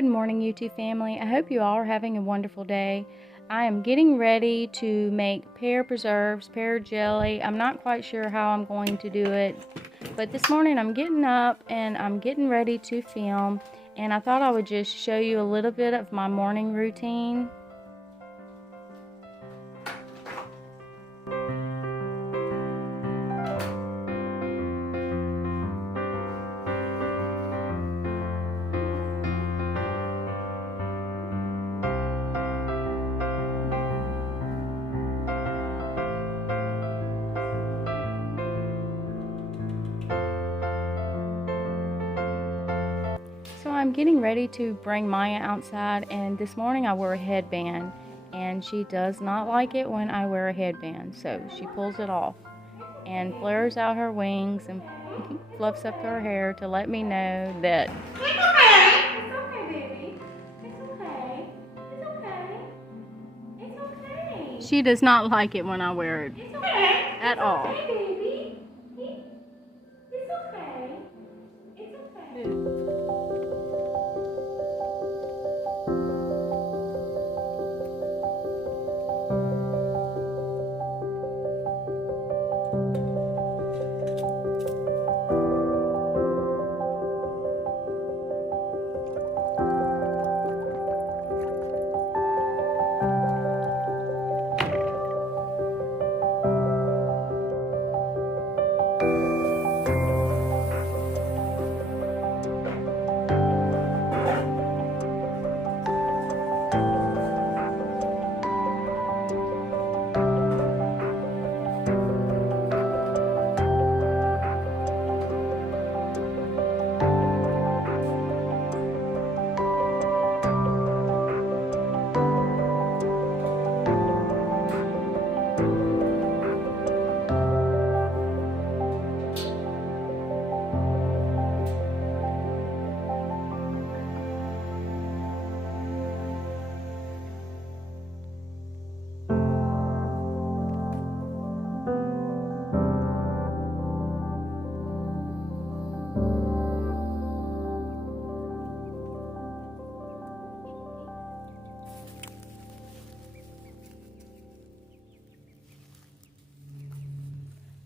Good morning, YouTube family. I hope you all are having a wonderful day. I am getting ready to make pear preserves, pear jelly. I'm not quite sure how I'm going to do it, but this morning I'm getting up and I'm getting ready to film, and I thought I would just show you a little bit of my morning routine. So I'm getting ready to bring Maya outside, and this morning I wore a headband, and she does not like it when I wear a headband, so she pulls it off and flares out her wings and fluffs up her hair to let me know that it's okay. It's okay, baby. It's okay. It's okay. It's okay. She does not like it when I wear it. It's okay. At all. It's okay, baby. It's okay. It's okay.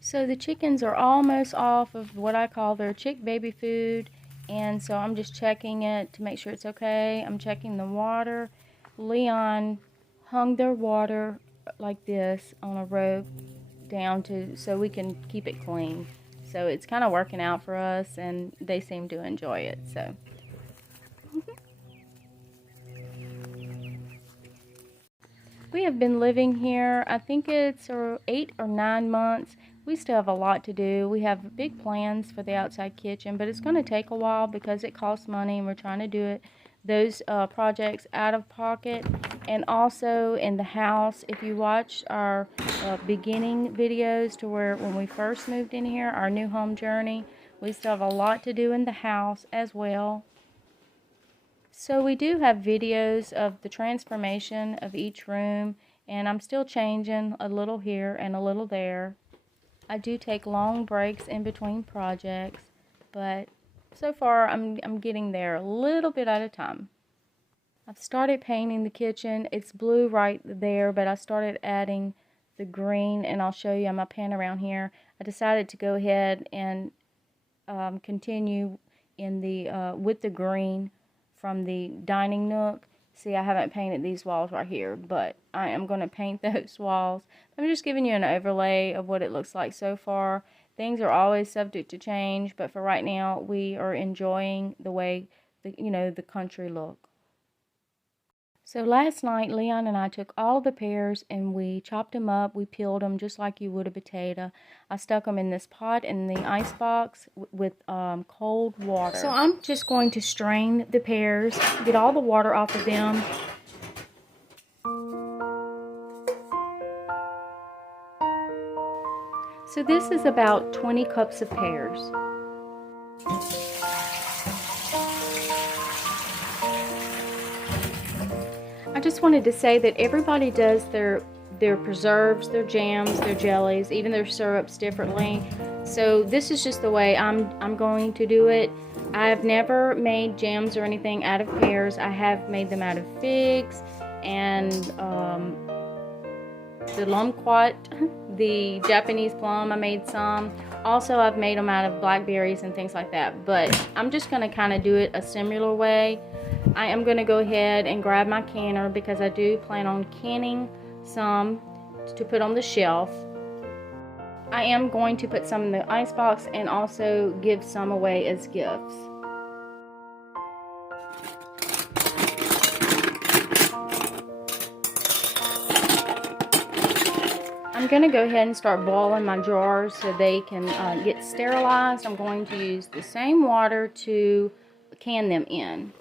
So the chickens are almost off of what I call their chick baby food, and so I'm just checking it to make sure it's okay. I'm checking the water. Leon hung their water like this on a rope down so we can keep it clean. So it's kind of working out for us, and they seem to enjoy it. So. We have been living here, I think it's 8 or 9 months. We still have a lot to do. We have big plans for the outside kitchen, but it's going to take a while because it costs money, and we're trying to do those projects out of pocket. And also in the house, if you watch our beginning videos to when we first moved in here, our new home journey, we still have a lot to do in the house as well. So we do have videos of the transformation of each room, and I'm still changing a little here and a little there. I do take long breaks in between projects, but so far I'm getting there a little bit at a time. I've started painting the kitchen. It's blue right there, but I started adding the green, and I'll show you on my pan around here. I decided to go ahead and continue in the with the green from the dining nook. See, I haven't painted these walls right here, but I am going to paint those walls. I'm just giving you an overlay of what it looks like so far. Things are always subject to change, but for right now, we are enjoying the way the country look. So last night, Leon and I took all the pears and we chopped them up. We peeled them just like you would a potato. I stuck them in this pot in the ice box with cold water. So I'm just going to strain the pears, get all the water off of them. So this is about 20 cups of pears. I just wanted to say that everybody does their their preserves, their jams, their jellies, even their syrups differently. So this is just the way I'm going to do it. I've never made jams or anything out of pears. I have made them out of figs and the kumquat, the Japanese plum. I made some. Also, I've made them out of blackberries and things like that. But I'm just going to kind of do it a similar way. I am going to go ahead and grab my canner because I do plan on canning some to put on the shelf. I am going to put some in the icebox and also give some away as gifts. I'm going to go ahead and start boiling my jars so they can get sterilized. I'm going to use the same water to can them in.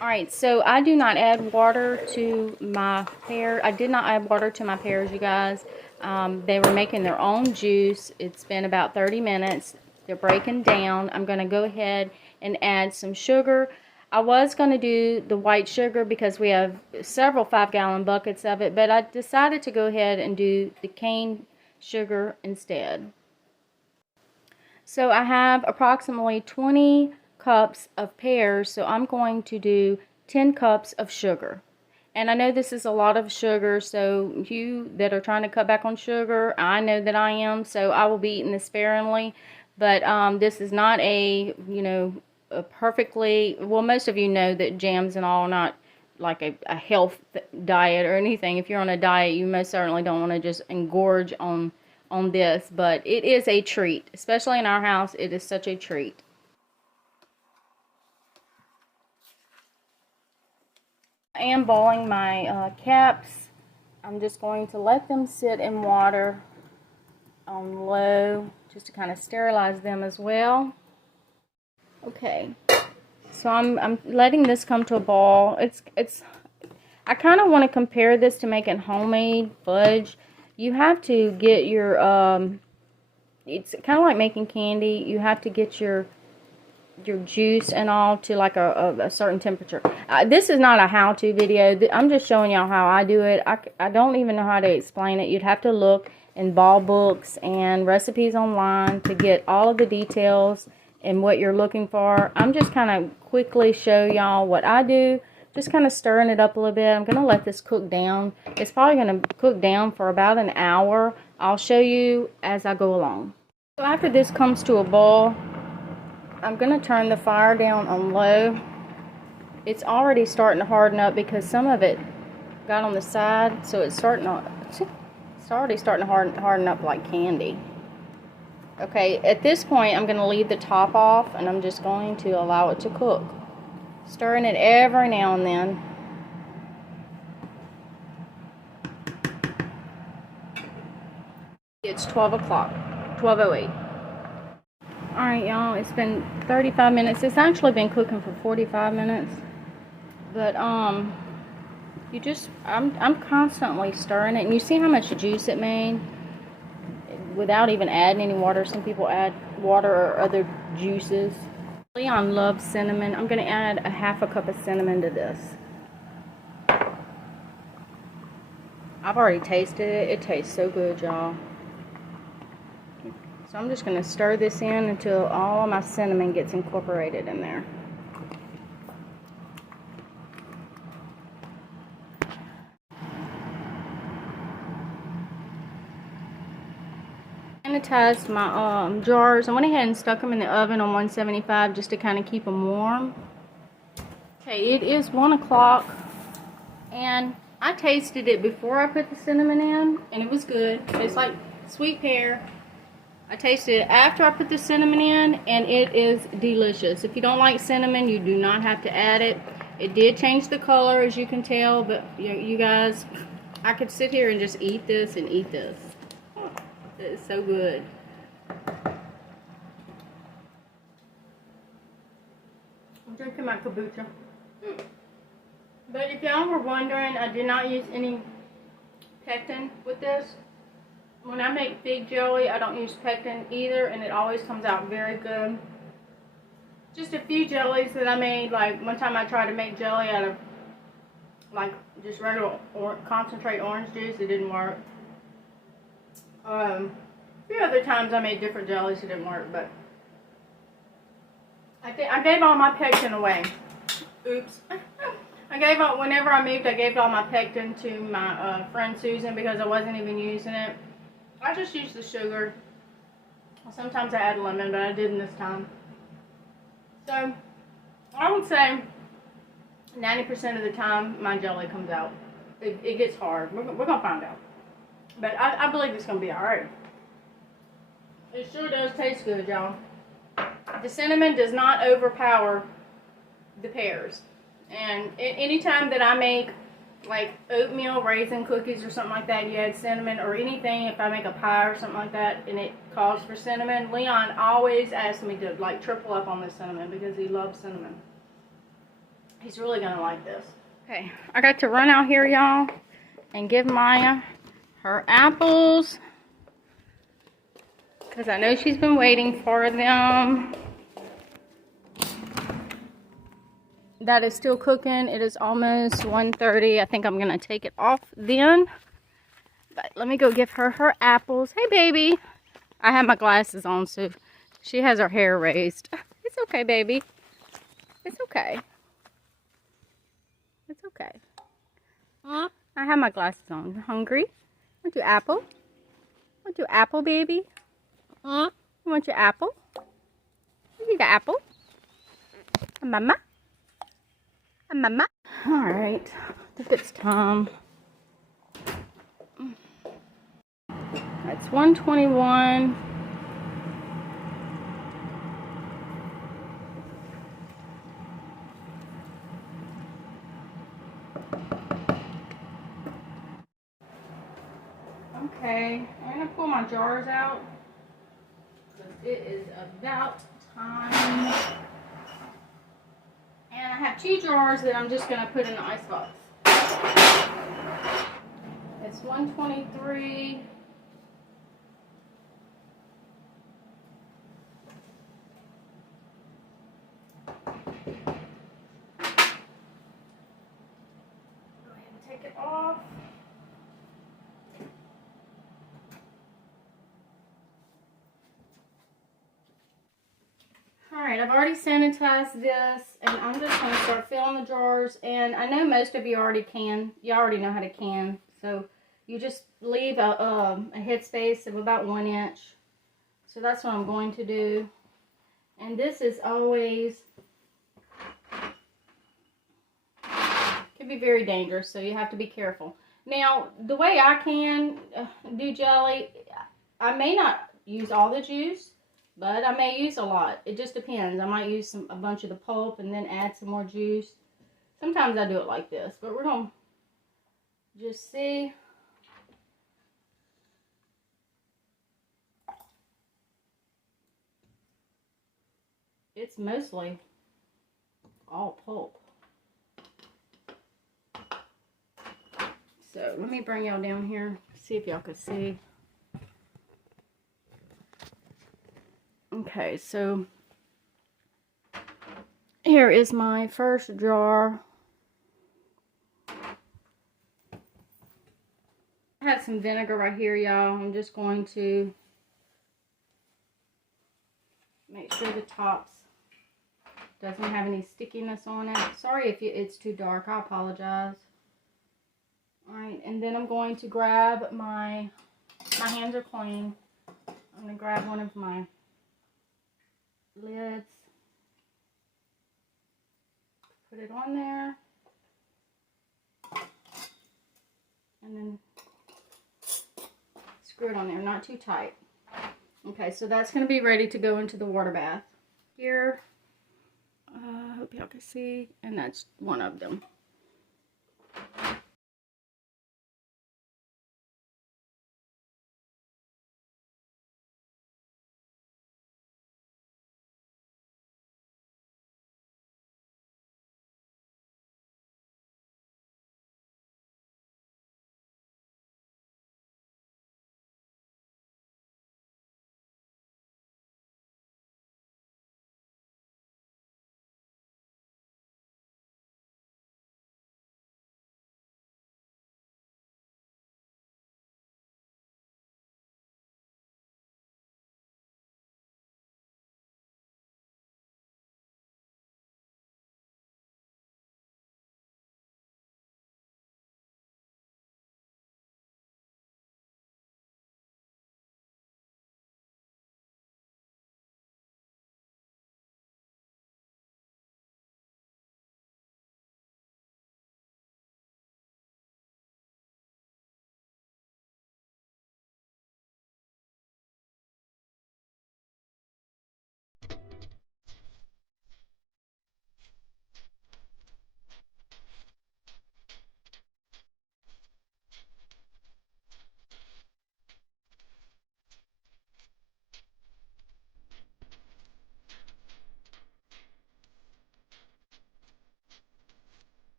Alright, so I do not add water to my pear. I did not add water to my pears, you guys. They were making their own juice. It's been about 30 minutes. They're breaking down. I'm going to go ahead and add some sugar. I was going to do the white sugar because we have several 5-gallon buckets of it, but I decided to go ahead and do the cane sugar instead. So I have approximately 20 cups of pears, so I'm going to do 10 cups of sugar. And I know this is a lot of sugar, so you that are trying to cut back on sugar, I know that I am, so I will be eating this sparingly. But this is not a, you know, a perfectly, well, most of you know that jams and all are not like a health diet or anything. If you're on a diet, you most certainly don't want to just engorge on this, but it is a treat, especially in our house. It is such a treat. I am boiling my caps. I'm just going to let them sit in water on low just to kind of sterilize them as well. Okay, so I'm letting this come to a boil. I kind of want to compare this to making homemade fudge. You have to get your it's kind of like making candy. You have to get your juice and all to like a certain temperature. This is not a how-to video. I'm just showing y'all how I do it. I don't even know how to explain it. You'd have to look in ball books and recipes online to get all of the details and what you're looking for. I'm just kind of quickly show y'all what I do. Just kind of stirring it up a little bit. I'm going to let this cook down. It's probably going to cook down for about an hour. I'll show you as I go along. So after this comes to a boil, I'm going to turn the fire down on low. It's already starting to harden up because some of it got on the side, so it's already starting to harden up like candy. Okay, at this point I'm going to leave the top off and I'm just going to allow it to cook. Stirring it every now and then. It's 12 o'clock, 12:08. Alright y'all, it's been 35 minutes. It's actually been cooking for 45 minutes. But I'm constantly stirring it, and you see how much juice it made without even adding any water. Some people add water or other juices. Leon loves cinnamon. I'm going to add a half a cup of cinnamon to this. I've already tasted it. It tastes so good, y'all. So I'm just going to stir this in until all of my cinnamon gets incorporated in there. Sanitized my jars. I went ahead and stuck them in the oven on 175 just to kind of keep them warm. Okay, it is 1 o'clock and I tasted it before I put the cinnamon in and it was good. It's like sweet pear. I tasted it after I put the cinnamon in and it is delicious. If you don't like cinnamon, you do not have to add it. It did change the color, as you can tell, but you guys, I could sit here and just eat this and eat this. It's so good. I'm drinking my kombucha. But if y'all were wondering, I did not use any pectin with this. When I make fig jelly, I don't use pectin either, and it always comes out very good. Just a few jellies that I made, like one time I tried to make jelly out of like just regular concentrate orange juice, it didn't work. A few other times I made different jellies, it didn't work, but I gave all my pectin away. Oops. Whenever I moved, I gave all my pectin to my friend Susan because I wasn't even using it. I just used the sugar. Sometimes I add lemon, but I didn't this time. So, I would say 90% of the time my jelly comes out. It gets hard. We're going to find out. But I believe it's going to be alright. It sure does taste good, y'all. The cinnamon does not overpower the pears. And anytime that I make like oatmeal raisin cookies or something like that, you add cinnamon, or anything, if I make a pie or something like that and it calls for cinnamon, Leon always asks me to like triple up on the cinnamon because he loves cinnamon. He's really gonna like this. Okay, I got to run out here, y'all, and give Maya her apples because I know she's been waiting for them. That is still cooking. It is almost 1:30. I think I'm gonna take it off then. But let me go give her her apples. Hey, baby. I have my glasses on, so she has her hair raised. It's okay, baby. It's okay. It's okay. I have my glasses on. Hungry? Want your apple? Want your apple, baby? You want your apple? You got apple? Mama? Mama? Alright. I think it's time. It's 1:21. Okay, I'm gonna pull my jars out because it is about time. And I have 2 jars that I'm just gonna put in the icebox. It's 1:23. Go ahead and take it off. Alright, I've already sanitized this, and I'm just going to start filling the jars. And I know most of you already can. You already know how to can. So you just leave a headspace of about 1 inch. So that's what I'm going to do. And this is always, can be very dangerous, so you have to be careful. Now, the way I can do jelly, I may not use all the juice, but I may use a lot. It just depends. I might use a bunch of the pulp and then add some more juice. Sometimes I do it like this, but we're going to just see. It's mostly all pulp. So let me bring y'all down here, see if y'all can see. Okay, so here is my first jar. I have some vinegar right here, y'all. I'm just going to make sure the tops doesn't have any stickiness on it. Sorry if it's too dark, I apologize. Alright, and then I'm going to grab my hands are clean. I'm going to grab one of my lids, put it on there, and then screw it on there, not too tight. Okay, so that's going to be ready to go into the water bath. Here, I hope y'all can see, and that's one of them.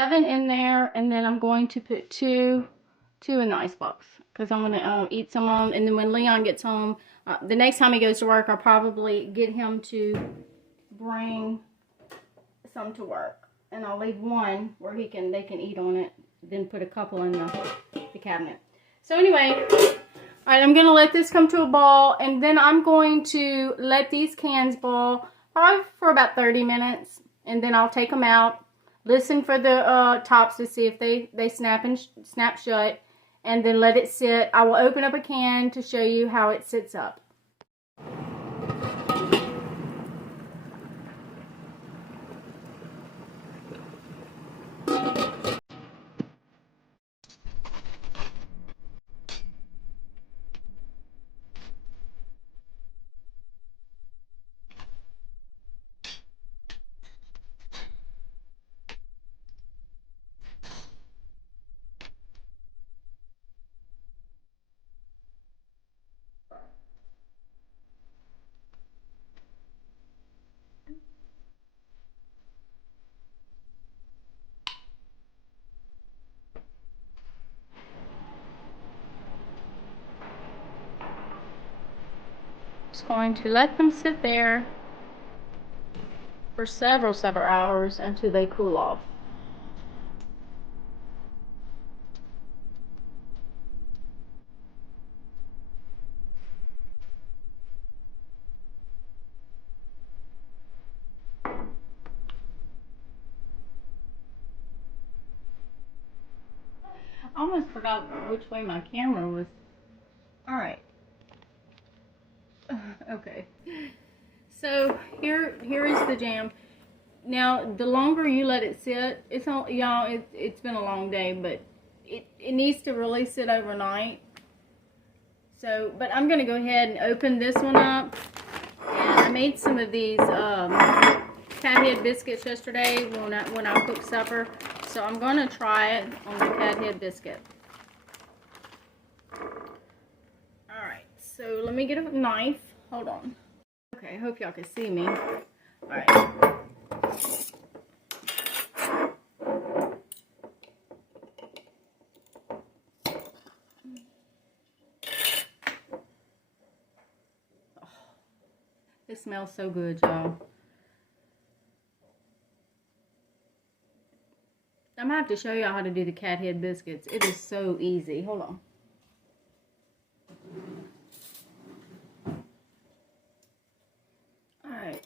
7 in there, and then I'm going to put two in the icebox because I'm gonna eat some of them. And then when Leon gets home, the next time he goes to work, I'll probably get him to bring some to work, and I'll leave one where they can eat on it. Then put a couple in the cabinet. So anyway, all right, I'm gonna let this come to a boil, and then I'm going to let these cans boil probably for about 30 minutes, and then I'll take them out, listen for the tops to see if they snap shut, and then let it sit. I will open up a can to show you how it sits up. Just going to let them sit there for several hours until they cool off. I almost forgot which way my camera was. Alright. Okay. So here is the jam. Now the longer you let it sit, it's been a long day, but it needs to really sit overnight. So, but I'm gonna go ahead and open this one up. And I made some of these cathead biscuits yesterday when I cooked supper. So I'm gonna try it on the cathead biscuit. Alright, so let me get a knife. Hold on. Okay, I hope y'all can see me. Alright. Oh, it smells so good, y'all. I'm gonna have to show y'all how to do the cathead biscuits. It is so easy. Hold on. Alright.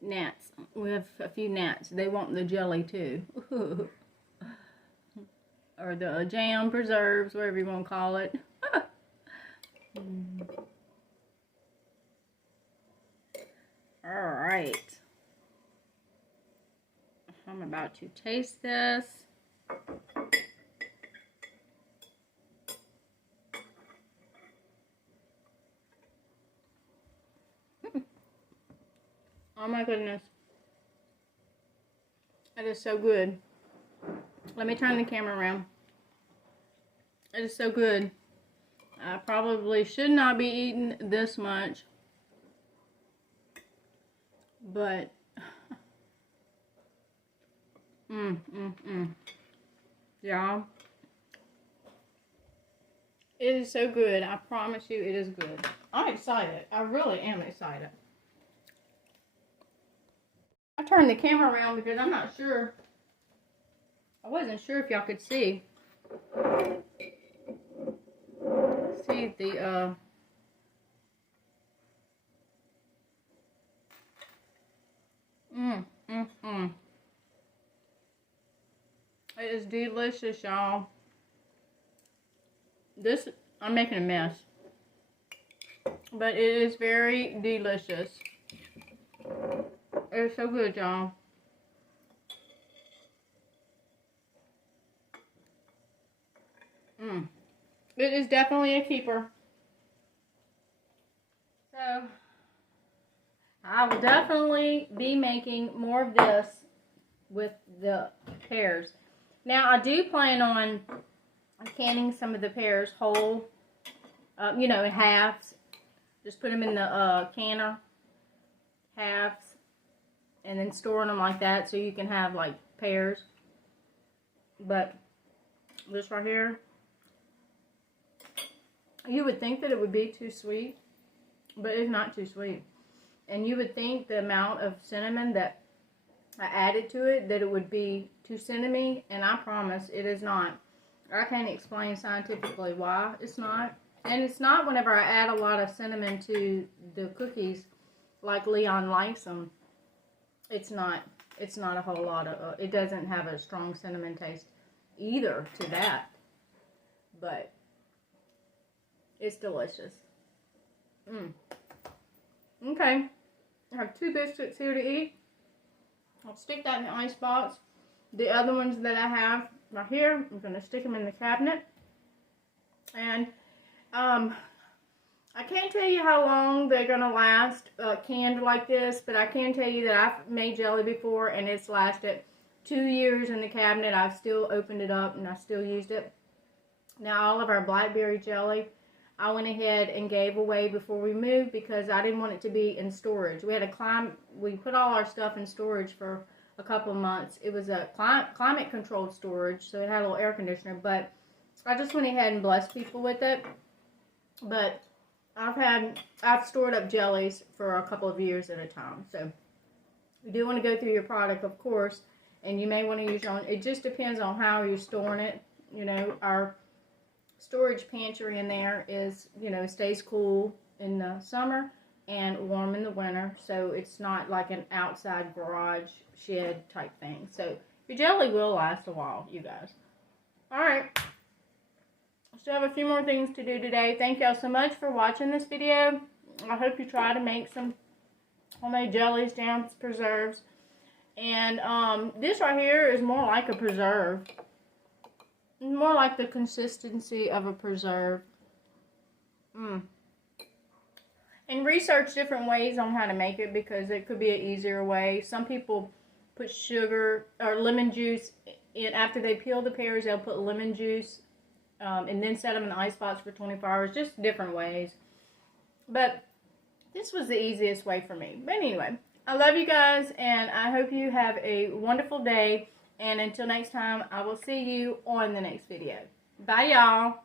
Gnats. We have a few gnats. They want the jelly too. Or the jam, preserves, whatever you want to call it. Alright. I'm about to taste this. Oh my goodness. It is so good. Let me turn the camera around. It is so good. I probably should not be eating this much. But y'all, it is so good. I promise you it is good. I'm excited. I really am excited. I turned the camera around because I'm not sure. I wasn't sure if y'all could see the It is delicious, y'all. This, I'm making a mess, but it is very delicious. It's so good, y'all. It is definitely a keeper. So, I will definitely be making more of this with the pears. Now, I do plan on canning some of the pears whole you know, in halves. Just put them in the canner, halves, and then storing them like that so you can have like pears. But this right here, you would think that it would be too sweet, but it's not too sweet. And you would think the amount of cinnamon that I added to it, that it would be too cinnamony, and I promise it is not. I can't explain scientifically why it's not. And it's not whenever I add a lot of cinnamon to the cookies, like Leon likes them. It's not a whole lot of, it doesn't have a strong cinnamon taste either to that. But it's delicious. Okay, I have 2 biscuits here to eat. I'll stick that in the icebox. The other ones that I have right here, I'm going to stick them in the cabinet. And I can't tell you how long they're going to last canned like this, but I can tell you that I've made jelly before and it's lasted 2 years in the cabinet. I've still opened it up and I still used it. Now all of our blackberry jelly, I went ahead and gave away before we moved because I didn't want it to be in storage. We put all our stuff in storage for a couple of months. It was a climate controlled storage, so it had a little air conditioner, but I just went ahead and blessed people with it. But I've stored up jellies for a couple of years at a time. So you do want to go through your product, of course, and you may want to use your own. It just depends on how you're storing it. You know, our storage pantry in there is, you know, stays cool in the summer and warm in the winter, so it's not like an outside garage shed type thing. So your jelly will last a while, you guys. Alright, still have a few more things to do today. Thank y'all so much for watching this video. I hope you try to make some homemade jellies, jams, preserves. And this right here is more like a preserve. More like the consistency of a preserve. And research different ways on how to make it because it could be an easier way. Some people put sugar or lemon juice in after they peel the pears. They'll put lemon juice and then set them in the icebox for 24 hours. Just different ways. But this was the easiest way for me. But anyway, I love you guys and I hope you have a wonderful day. And until next time, I will see you on the next video. Bye, y'all.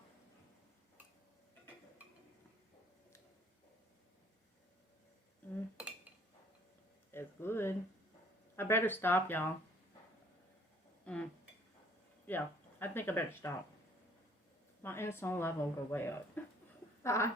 It's good. I better stop, y'all. Yeah, I think I better stop. My insulin level will go way up. Bye.